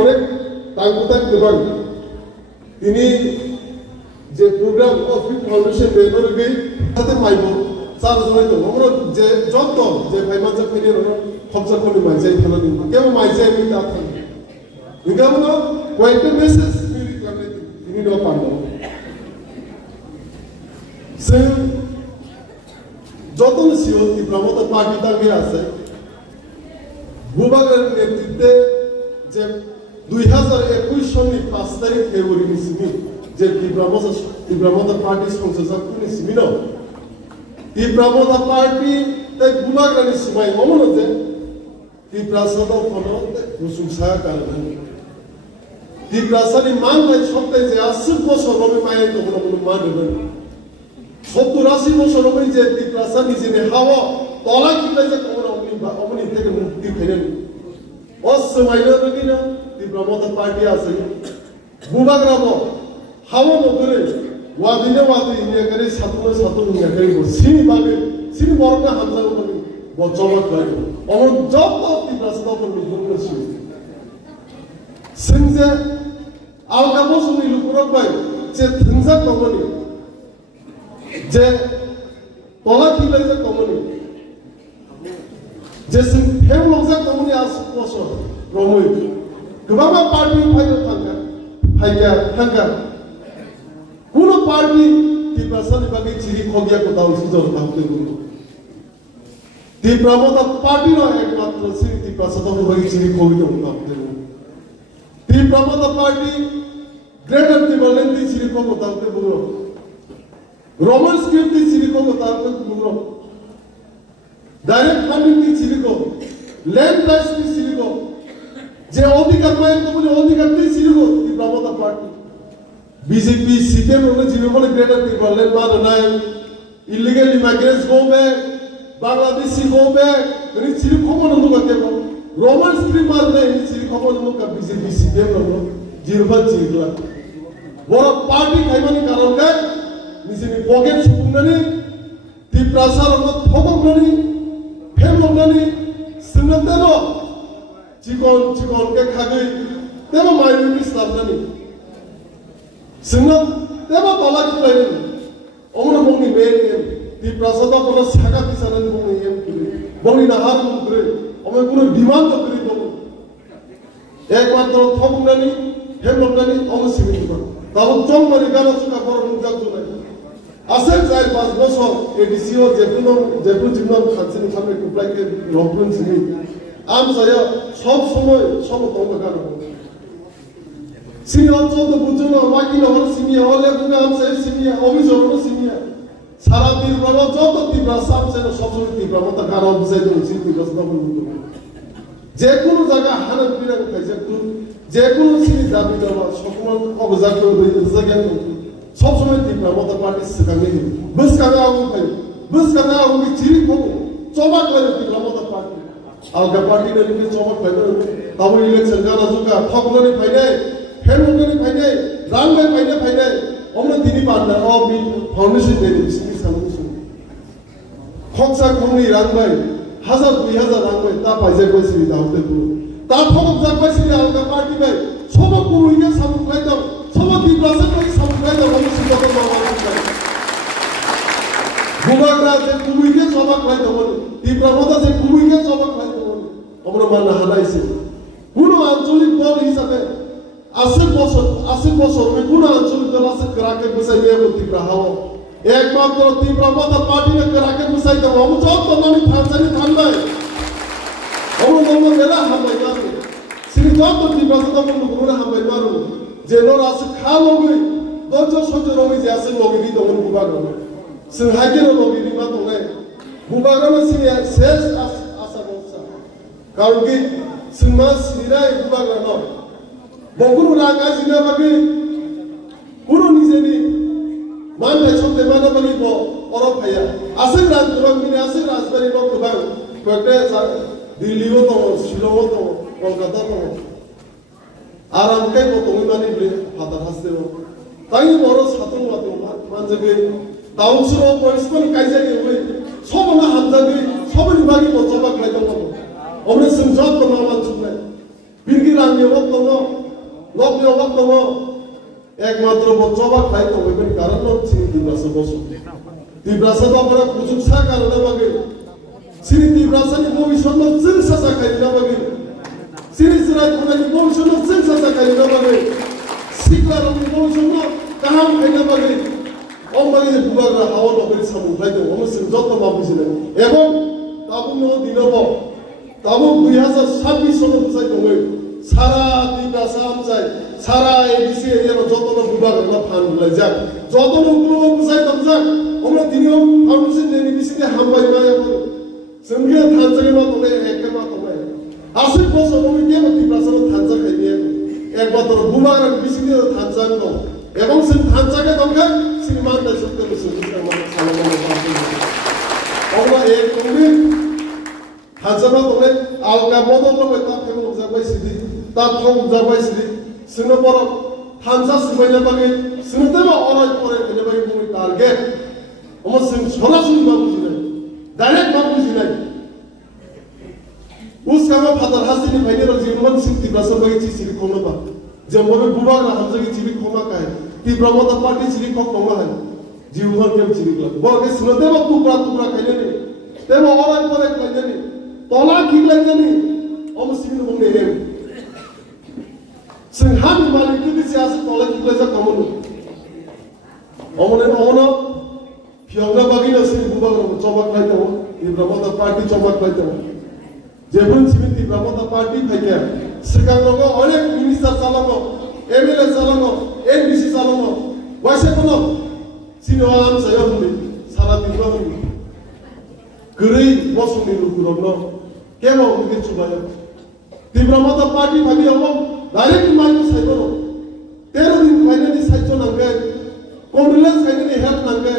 অনেক তাঙ্কুতান গোবাং তিনি যে প্রোগ্রাম অফিস ফাউন্ডেশন বেঙ্গলকে সাথে পাইব চার জনের দল আমরা যে যত যে ভাইমাজা ফেরিয়ে খরচা করে মাইজাই খেলা দিব কেউ মাইজাই আমি তা থাকি বিজ্ঞাপন কয়েকটা মেসেজ তিনি নো পারলো সে যত সিও তীব্রমত পার্টি তাকে আছে ভূভাগের নেতৃত্বে যে 2021 সনের 5 তারিখ ফেব্রুয়ারি সিমি যে তীব্রমত পার্টি সংসদ কোনি সিমিন তীব্রমত পার্টি তাই ভূভাগের সিমাই অমন যে তীব্রাসদ ফলো মুসুসা কারণ তীব্রাসানি মান তাই সপ্তাহে যে 80 বছর রবে মায়ের তো কোনো মান দেবেন 70-80 বছর রবে যে তীব্রাসা নিজে হাওয়া তলা কিনলে যে কোনো অমনি থেকে মুক্তি ফেরেন অসময়না দিনা তীব্রমত পার্টি আছে বুবাগ্রাম হাওয়া নগরে ওয়াদিনে ওয়াদি ইন্ডিয়া করে সাতু ইন্ডিয়া করে সিনি পাবে সিনি বড়টা হামজা করে বচমত করে অমন যত তীব্রাসা তখন নিগুণ ছিল সিনজে আলকা বসুনি লুকুরক ভাই যে থিংজা কমনি যে তলা কিনলে যে কমনি जेसिम फेम लंजा कमनि आस पोसो रमय गोबां पार्टी फाइनो थांगा कुनो पार्टी तीब्रासानि बागै चिरि खगिया को दाउ सुजर दाउते गुरु तीब्रामत पार्टी नो एकमात्र सिरि तीब्रासानि बागै चिरि खगि दं दाउते तीब्रामत पार्टी ग्रेटर टीमलेंडी चिरि खगो दाउते गुरु रोमन स्क्रिप्ट चिरि खगो दाउते गुरु डायरेक्ट फांडिंग की सिरिको लैंड प्राइस की सिरिको जे अधिकार पाए तो बोले अधिकार की सिरिको तीव्रमत पार्टी बीजेपी सीपीएम ने जिन्हों बोले ग्रेटर टीमलेंड मार नाय illegal immigrants go back Bangladeshi go back ये सिरिको कौन उनको करते हो रोमन स्क्रिप्ट मार नहीं ये सिरिको कौन उनको कर बीजेपी सीपीएम ने जिरबा चिरला बड़ा पार्टी खाइबानी कारण क्या निजेनी पॉकेट सुकुंगनी तीव्रासार उनको थोपंगनी फेमलंगनी सिंगतेनो चिकन के खागै तेबो माइनोरिटी स्लाबनानि सिंगत तेबो तला खिलायनि अमन बंनि बे तीव्रासादा कोनो सागा किसाननि बंनि एम बंनि नाहार मुग्रे अमे कोनो डिमांड करि दो एकमात्र थोपंगनी फेमलंगनी अमन सिंगतिबा ताबो चम मरि गाना सुका बर मुजाक जुनाय आसेल जाय 5 বছর এডিসিও যেপুর জিমনাম খানসিন সামনে কুপ্লাইকে রকমেন সিনি আম সায়া সব সময় সব তঙ্গ কারণ সিনি অঞ্চল তো বুঝুন মাকি নহর সিনি হলে বুনা আম সাই সিনি অভিযোগ সিনি সারা দিন বাবা যত তীব্র সাম সে সব সময় তীব্রতা কারণ বুঝাই দেন সিনি তীব্রতা বলুন যে কোনো জায়গা হানাত বিরাং খাইছে যে কোনো সিনি দাবি দেওয়া সকল অবজাগ করে জায়গা सब समय তীব্রমত পার্টি সিকাঙ্গে বসকাঙ্গা আগুন চিরি কো চবাক লাগে তীব্রমত পার্টি আলগা পার্টি নে লিখে চবাক লাগে তাবো ইলেকশন গানা জুকা ফকলনি ফাইনাই ফেমলনি ফাইনাই রাংবাই ফাইনাই আমরা দিনি পার্টনার অফ মি ফাউন্ডেশন দে দিছি সামুসু খকসা খনি রাংবাই 1000-2000 রাংবাই তা পাইজে কইছি দাউতে তো তা ফক জাক পাইছি আলগা পার্টি বাই সব কুরুইয়া সামু খাইতাম সব তীব্রাসা কই সামু খাইতাম আমি সিদ্ধান্ত নেওয়া ভূভাগরা যে কুরুইকে সবাক খাইতাম তীব্রমতা যে কুরুইকে সবাক খাইতাম আমরা মানা হালাইছে কোন আঞ্চলিক দল হিসাবে 80 বছর কোন আঞ্চলিক দল আছে ক্রাকে বসাই নিয়ে তীব্র হাওয়া একমাত্র তীব্রমতা পার্টি নে ক্রাকে বসাই দাও আমি সব তনানি থানসানি থানবাই আমরা মেলা হামাই মারু সিনি যত তীব্রতা বন্ধ হামাই মারু যে লোর আছে খালগৈ দজ সহ্য রঙে যে আছে লগি দমন ভূভাগর जों हाइकेनो लगिरि मा दंनाय भूभागरानो सिनिया শেষ आशा बसा कारण कि जों मा सिनिनाय भूभागरानो बगुरु रागा जिना बागै कुनु निजेनि माननाय सते माना बागै ब अरब फाया आसे राज गोबां मिनि आसे राजबारि न गोबां कयटा दिल्लीबो दङ शिलंबो दङ कलकाता दङ आरामकै बतङै माने बे हादार हासदेव ताइ बर सातन वातो मानजगे दाउसुरो परिस्पन कायजानि उइ सबना हामजागै सबनि बागै बचबा खायदों अमरे जों जब मामा जुनाय बिरगिरानि वक्त दङ নবনি অবাক দङ একমাত্র বচ্চবা খাই দङ বেন কারণ চিনি তিব্রাসা বসু তিব্রাসা তো আমরা কুচুক সা কারণে বাগে চিনি তিব্রাসানি ভবিষ্যৎ जों সাসা খাই না বাগে চিনি জিরাই কোনানি ভবিষ্যৎ जों সাসা খাই না বাগে সিকলারনি ভবিষ্যৎ কাহাম খাই না বাগে অম্বাগে যে বুবাগরা হাওয়া নগরী সামু খাই দङ অমসিন যত মাবুজিলে এবং তাবুনো দিনব তাবু 2026 সনে বুঝাই দङ সারা তিব্রাসা আমজাই সারা এবিসি এরিয়ার যতন বুবাগরা ফান বুলাই যাক যতন গুলো বুঝাই দমজাক আমরা দিনিও ফাউন্ডেশন নেনি বিসিতে হামবাই মায়া जोंगे थानजागे मा दङ एके मा दङ आसि बसर नङि केबो तिब्रासानो थानजा खाइने एक बातर बुबागरा बिसिनि थानजा दङ এবং जों थानजागे दंखा सिमान दा सुक्ते सुक्ते मा सालामा अब्ला एक दङि थानजामा दङ आलगा बदल दङ ता फेम जाबाय सिदि ता फम जाबाय सिदि जोंनो बर थानजा सुबायना बागे जोंनो देबा अराय परे खाइने बागे बुङि टारगेट अमा जों सरासरि मा बुजिनाय डायरेक्ट मा बुजिनाय उसकामा फादर हासिनि फाइने र जीवन सिक्ति ब्रासन बागे चिसिरि खोमा बा जमबे बुबागरा हमजगी चिरि खोमा काय ति प्रमोद पार्टी चिरि खक खोमा हाय जीवन केम चिरि क्ला बगे सुनते बा टुकरा टुकरा खाइने नि तेबो अराय परे खाइने नि तला खिलाइने नि अम सिनि बंगे हेम जों हानि मालिक किदिसे आसे तला खिलाइजा कमनु अमने अमनो फियंगा बागिनो सिनि बुबागरा चबाक खाइ दङ ति प्रमोद पार्टी चबाक खाइ दङ जेबन सिमिति प्रमोद पार्टी फाइके सिगांगो अनेक मिनिस्टार चालाङो एमएलए चालाङो एमबिसि चालाङो वाइसे कोनो सिनो आम सायो हुनि सारा दिनबा हुनि गरै बसुनि लुकुरनो केबो उनके चुबायो ति प्रमोद पार्टी फाइके अब डाइरेक्ट माइनो साइबो 13 दिन फाइनाली साइचो नांगे कन्डोलेन्स फाइनाली हेल्प नांगे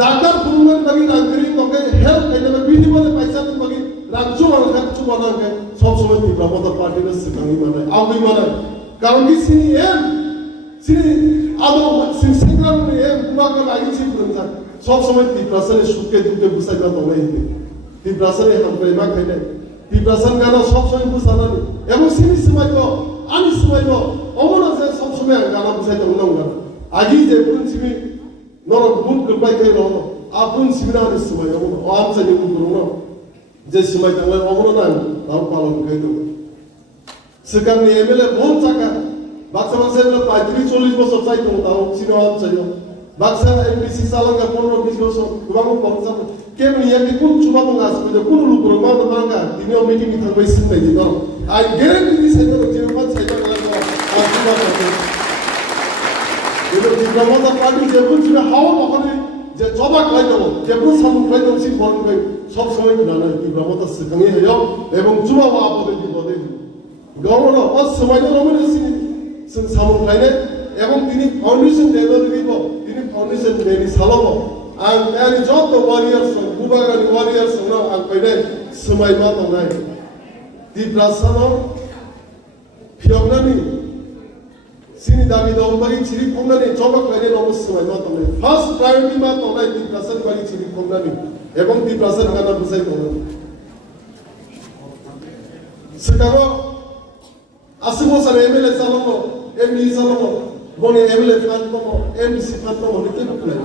डाक्टर फुलमन बागी रांगरी तके हेल्प खाइने बिदि बोले पैसा बागी रांचो और खर्चो बनाके सब समय ति प्रमोद पार्टी ने सिखांगी माने आउगी माने कारण कि सिनी एम सिनी आदो सिन सेक्राम ने एम बुबागा लागि छि बुंजा सब समय ति प्रसने सुके दुके बुसाइबा दङै ति प्रसने हम प्रेमा खाइने ति प्रसन गाना सब समय बुसानानि एबो सिनी समाइबो आनि समाइबो अमनो जे सब समय गाना बुसाइ दङना आगि जे बुन सिमी नर बुन गबाय खाइ रनो आपुन सिमिना ने समाइबो आम जानि बुंनो जे सिमाइ थांलाय अमनो ना दाउ पालन खाइ दङ सिगांनि एमएलए बहुत जाका बाक्सा बाक्सायाव 35-40 बছর जाय दङ दाउ सिनो आम जायो बाक्सा एमबिसि सालांगा 15-20 बছর गोबां बरजा केमनि याके कुन चुबा बंगास बे कुन लुकुर मा मांगा दिनो मिटिं थांबाय सिननाय दि दं आइ गेरेन्टी साइड जेबो साइड नालाय आ चुबा दं बेबो दिग्रामदा पार्टी जेबो चुबा हाव नखनि जे जबाक लाय दङ जेबो सामु लाय दङ सिन बरनबाय सब समय बिनानै दिग्रामदा सिगांनि हायाव एबं चुबा आबदे दिबदे गौरव असमायनो रमने जों सामु लायने एबं दिनि फाउन्डेशन देनो रिबो दिनि फाउन्डेशन देनि सालामो आं यानि जत वारियर्स बुबागानि वारियर्स न आं फैनाय समायमा दंनाय दिब्रासानो फियंगानि सिनि दाबि दं बागि चिरि खंनानि जबाक लायने न समायमा दंनाय फार्स्ट प्रायोरिटी मा दंनाय दिब्रासानि बागि चिरि खंनानि एबं दिब्रासा गाना बुझाइ दं सिगाङाव आसिमो सारे एमएलए चालाङो एमबि चालाङो बने एमएलए फान दङ एमसि फान दङ निते बुलाय